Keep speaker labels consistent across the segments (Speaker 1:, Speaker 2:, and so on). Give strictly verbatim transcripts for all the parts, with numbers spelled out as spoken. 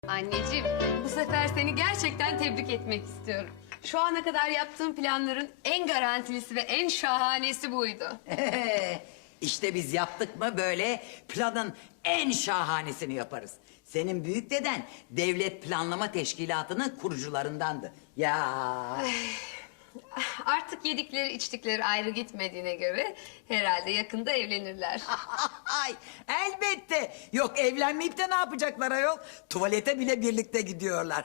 Speaker 1: Anneciğim, bu sefer seni gerçekten tebrik etmek istiyorum. Şu ana kadar yaptığım planların en garantilisi ve en şahanesi buydu.
Speaker 2: İşte biz yaptık mı böyle planın en şahanesini yaparız. Senin büyük deden Devlet Planlama Teşkilatı'nın kurucularındandı. Ya
Speaker 1: Artık yedikleri içtikleri ayrı gitmediğine göre herhalde yakında evlenirler.
Speaker 2: ay elbette. Yok evlenmeyip de ne yapacaklar ayol? Tuvalete bile birlikte gidiyorlar.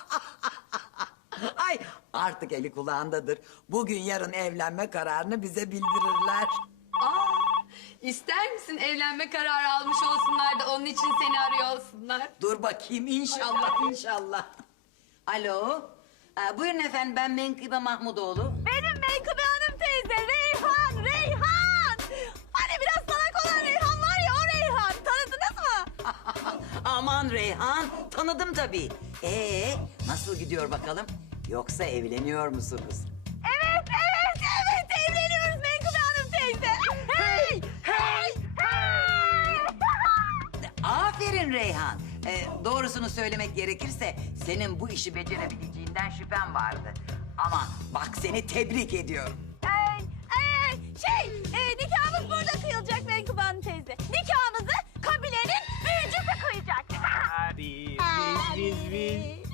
Speaker 2: Ay artık eli kulağındadır. Bugün yarın evlenme kararını bize bildirirler.
Speaker 1: Aa, ister misin evlenme kararı almış olsunlar da onun için seni arıyor olsunlar?
Speaker 2: Dur bakayım inşallah inşallah. Alo. Aa, buyurun efendim ben Menkıbe Mahmudoğlu.
Speaker 3: Benim Menkıbe Hanım teyze, Reyhan, Reyhan! Hani biraz salak olan Reyhan var ya, o Reyhan. Tanıdınız mı?
Speaker 2: Aman Reyhan tanıdım tabii. Ee nasıl gidiyor bakalım? Yoksa evleniyor musunuz?
Speaker 3: Evet, evet, evet. Evleniyoruz Menkıbe Hanım teyze. Hey, hey, hey!
Speaker 2: Aferin Reyhan. Ee, doğrusunu söylemek gerekirse senin bu işi becerebileceğinden şüphem vardı. Ama bak seni tebrik ediyorum.
Speaker 3: Ey, ey, şey, e, nikahımız burada kıyılacak Menkıbe Hanım teyze. Nikahımızı kabilenin büyücüsü kıyacak.
Speaker 4: Hadi biz biz biz.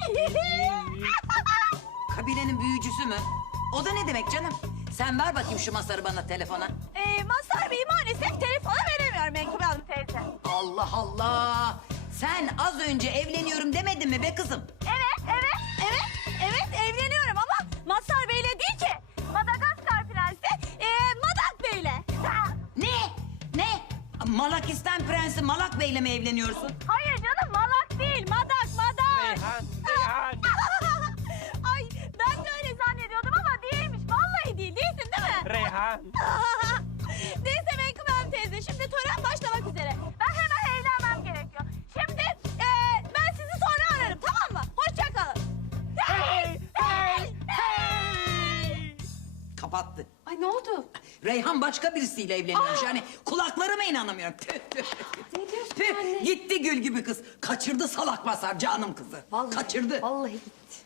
Speaker 2: Kabilenin büyücüsü mü? O da ne demek canım? Sen ver bakayım şu masarı bana telefona.
Speaker 3: e, Mazhar Bey maalesef telefonu veremiyor Menkıbe Hanım teyze.
Speaker 2: Allah Allah! Sen az önce evleniyorum demedin mi be kızım?
Speaker 3: Evet, evet, evet, evet evleniyorum ama Mazhar Bey'le değil ki. Madagaskar Prensi e, Madak Bey'le.
Speaker 2: Ne? Ne? Malakistan Prensi Malak Bey'le mi evleniyorsun?
Speaker 3: Hayır canım Malak değil, Madak, Madak.
Speaker 4: Reyhan, Reyhan.
Speaker 3: Ay ben de öyle zannediyordum ama değilmiş. Vallahi değil, değilsin değil mi?
Speaker 4: Reyhan.
Speaker 3: Neyse Menkıbe Hanım teyze, şimdi tören başlamak üzere. Ben hemen evlenmem gerekiyor. Şimdi e, ben sizi sonra ararım, tamam mı? Hoşça kalın. Hey, hey, hey!
Speaker 2: Kapattı.
Speaker 1: Ay ne oldu?
Speaker 2: Reyhan başka birisiyle evleniyormuş. Yani kulaklarıma inanamıyorum. Tüh, tüh.
Speaker 1: Ne diyorsun
Speaker 2: Tüh,
Speaker 1: anne?
Speaker 2: gitti gül gibi kız. Kaçırdı salak basar canım kızı.
Speaker 1: Vallahi,
Speaker 2: Kaçırdı.
Speaker 1: Vallahi gitti.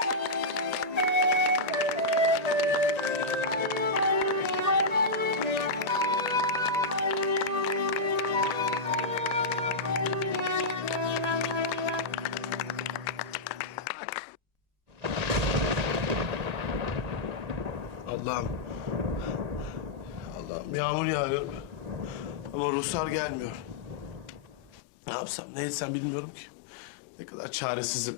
Speaker 5: Allah'ım. Allah'ım yağmur yağıyor. Ama Ruslar gelmiyor. Ne yapsam ne etsem bilmiyorum ki. Ne kadar çaresizim.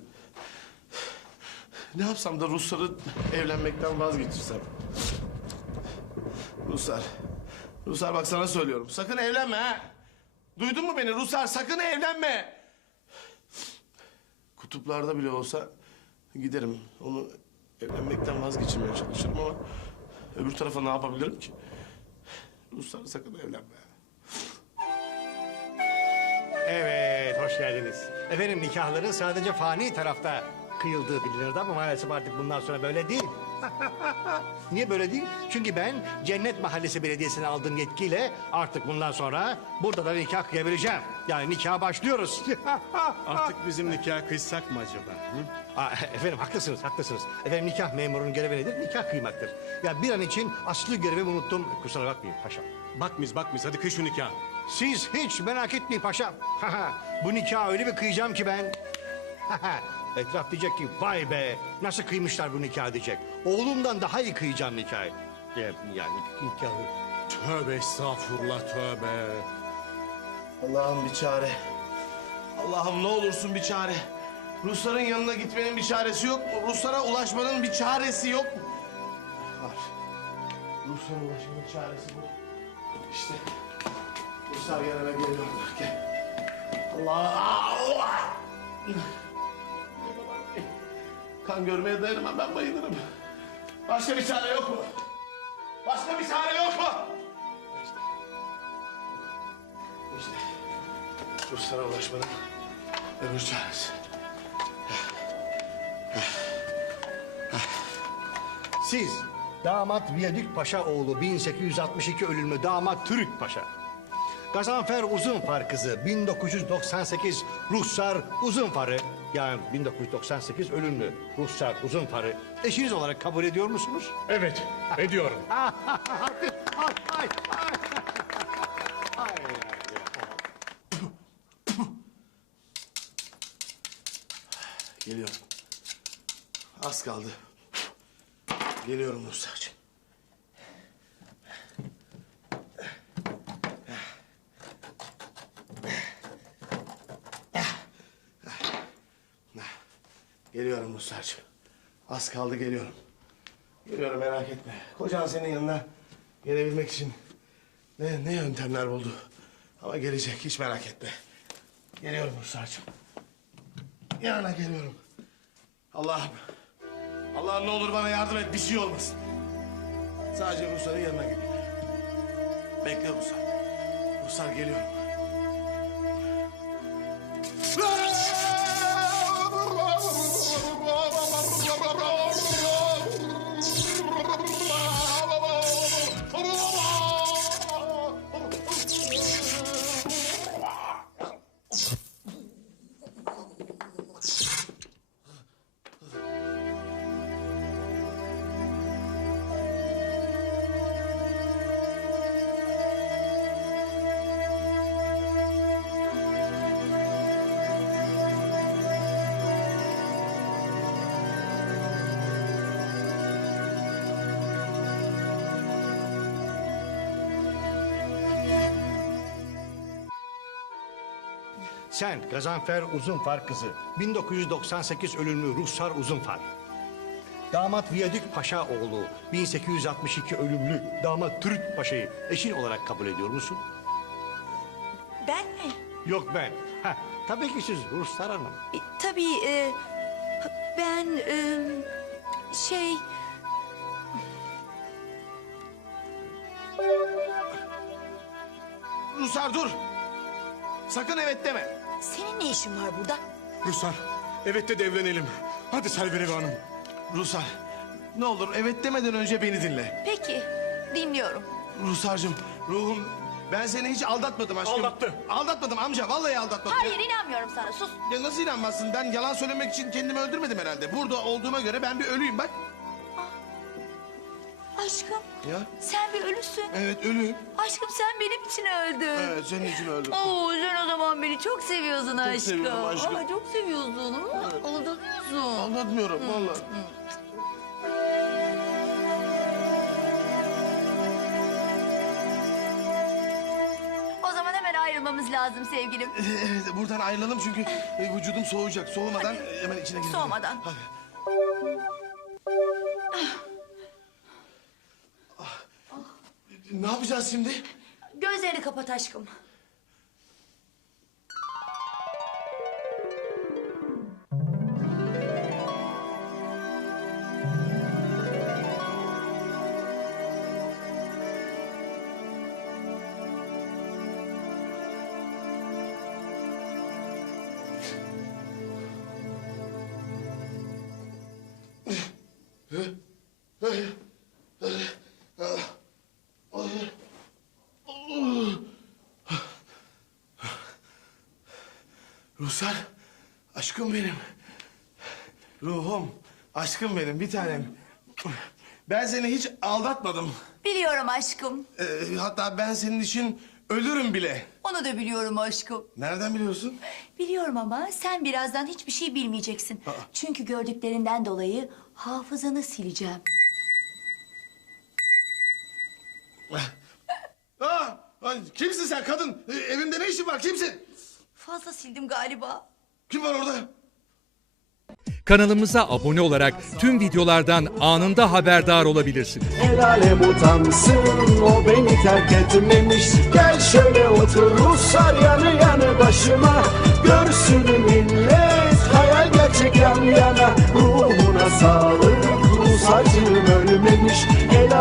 Speaker 5: Ne yapsam da Rusları evlenmekten vazgeçirsem. Ruslar. Ruslar bak sana söylüyorum. Sakın evlenme ha. Duydun mu beni Ruslar? Sakın evlenme. Kutuplarda bile olsa giderim. Onu evlenmekten vazgeçirmeye çalışırım ama öbür tarafa ne yapabilirim ki? Ruslar sakın evlenme.
Speaker 6: Evet, hoş geldiniz. Efendim nikahların sadece fani tarafta kıyıldığı bilinirdi ama maalesef artık bundan sonra böyle değil. Niye böyle değil? Çünkü ben Cennet Mahallesi Belediyesi'ne aldığım yetkiyle artık bundan sonra burada da nikah kıyabileceğim. Yani nikaha başlıyoruz.
Speaker 7: Artık bizim nikah kıysak mı acaba? Hı?
Speaker 6: Aa, efendim haklısınız, haklısınız. Efendim nikah memurunun görevi nedir? Nikah kıymaktır. Ya bir an için aslı görevimi unuttum. Kusura bakmayın paşam.
Speaker 7: Bak biz bak biz hadi kıy şu nikah.
Speaker 6: Siz hiç merak etmeyin paşam. Bu nikahı öyle bir kıyacağım ki ben. Etraf diyecek ki vay be nasıl kıymışlar bu nikahı diyecek. Oğlumdan daha iyi kıyacağım nikahı. Ya- Yani nikahı.
Speaker 7: Tövbe estağfurullah tövbe.
Speaker 5: Allah'ım bir çare. Allah'ım ne olursun bir çare. Rusların yanına gitmenin bir çaresi yok mu? Ruslara ulaşmanın bir çaresi yok mu? Var. Ruslara ulaşmanın çaresi bu. İşte. Ruslar yanına geliyorlar. Gel. Allah! Allah! Kan görmeye dayanamam ben bayılırım. Başka bir çare yok mu? Başka bir çare yok mu? İşte. İşte. Ruslara ulaşmanın öbür çaresi.
Speaker 6: Siz damat Viyadük Paşa oğlu bin sekiz yüz altmış iki ölümlü damat Türk Paşa. Gazanfer Uzunfar kızı bin dokuz yüz doksan sekiz Ruhsar Uzunfar'ı yani bin dokuz yüz doksan sekiz ölümlü Ruhsar Uzunfar'ı eşiniz olarak kabul ediyor musunuz?
Speaker 7: Evet, ediyorum.
Speaker 6: Ay, ay, ay. Ay,
Speaker 5: Geliyorum. Az kaldı. Geliyorum Ruhsar'cığım. Geliyorum Ruhsar'cığım. Az kaldı geliyorum. Geliyorum merak etme. Kocan senin yanına gelebilmek için ne, ne yöntemler buldu. Ama gelecek hiç merak etme. Geliyorum Ruhsar'cığım. Yanına geliyorum. Allah'ım. Allah'ım ne olur bana yardım et bir şey olmasın. Sadece Ruhsar'ın yanına geleyim. Bekle Ruhsar. Ruhsar geliyorum.
Speaker 6: Sen Gazanfer Uzunfar kızı, bin dokuz yüz doksan sekiz ölümlü Ruhsar Uzunfar. Damat Viyadük Paşa oğlu, bin sekiz yüz altmış iki ölümlü damat Türk Paşa'yı eşin olarak kabul ediyor musun?
Speaker 3: Ben mi?
Speaker 6: Yok ben. Heh, tabii ki siz Ruhsar Hanım.
Speaker 3: E, tabii e, ben e, şey...
Speaker 5: Ruhsar dur. Sakın evet deme.
Speaker 3: Senin ne işin var burada?
Speaker 7: Ruslar, evet de evlenelim. Hadi Selvi Hanım.
Speaker 5: Ruhsar ne olur evet demeden önce beni dinle.
Speaker 3: Peki, dinliyorum.
Speaker 5: Ruhsar'cığım ruhum ben seni hiç aldatmadım aşkım.
Speaker 7: Aldattı.
Speaker 5: Aldatmadım amca vallahi aldatmadım.
Speaker 3: Hayır, inanmıyorum sana, sus.
Speaker 5: Ya nasıl inanmazsın? Ben yalan söylemek için kendimi öldürmedim herhalde. Burada olduğuma göre ben bir ölüyüm bak.
Speaker 3: Aşkım,
Speaker 5: Ya
Speaker 3: sen bir ölüsün.
Speaker 5: evet ölüyüm.
Speaker 3: Aşkım sen benim için öldün.
Speaker 5: Evet senin için öldüm.
Speaker 3: Oo, sen o zaman beni çok seviyorsun aşkım.
Speaker 5: seviyorum aşkım.
Speaker 3: Aa, çok seviyorsun. Aa, aldatıyorsun.
Speaker 5: Anlatmıyorum vallahi.
Speaker 3: O zaman hemen ayrılmamız lazım sevgilim.
Speaker 5: Evet buradan ayrılalım çünkü e, vücudum soğuyacak. Soğumadan e, hemen içine girelim.
Speaker 3: Soğumadan.
Speaker 5: Hadi. Ah. Ne yapacağız şimdi?
Speaker 3: Gözlerini kapat aşkım.
Speaker 5: Ruhsar, aşkım benim. Ruhum, aşkım benim, bir tanem. Ben seni hiç aldatmadım.
Speaker 3: Biliyorum aşkım.
Speaker 5: Ee, hatta ben senin için ölürüm bile.
Speaker 3: Onu da biliyorum aşkım.
Speaker 5: Nereden biliyorsun?
Speaker 3: Biliyorum ama sen birazdan hiçbir şey bilmeyeceksin. Çünkü gördüklerinden dolayı hafızanı sileceğim.
Speaker 5: Aa, ay, kimsin sen kadın? Ee, evimde ne işin var? Kimsin?
Speaker 3: Fazla sildim galiba.
Speaker 5: Kim var orada?
Speaker 8: Kanalımıza abone olarak tüm videolardan anında haberdar olabilirsiniz.
Speaker 9: El alem utansın, o beni terk etmemiş. Gel şöyle otur Ruslar yanı yanı başıma. Görsün millet hayal gerçek yan yana. Ruhuna sağlık Rus acım ölmemiş. El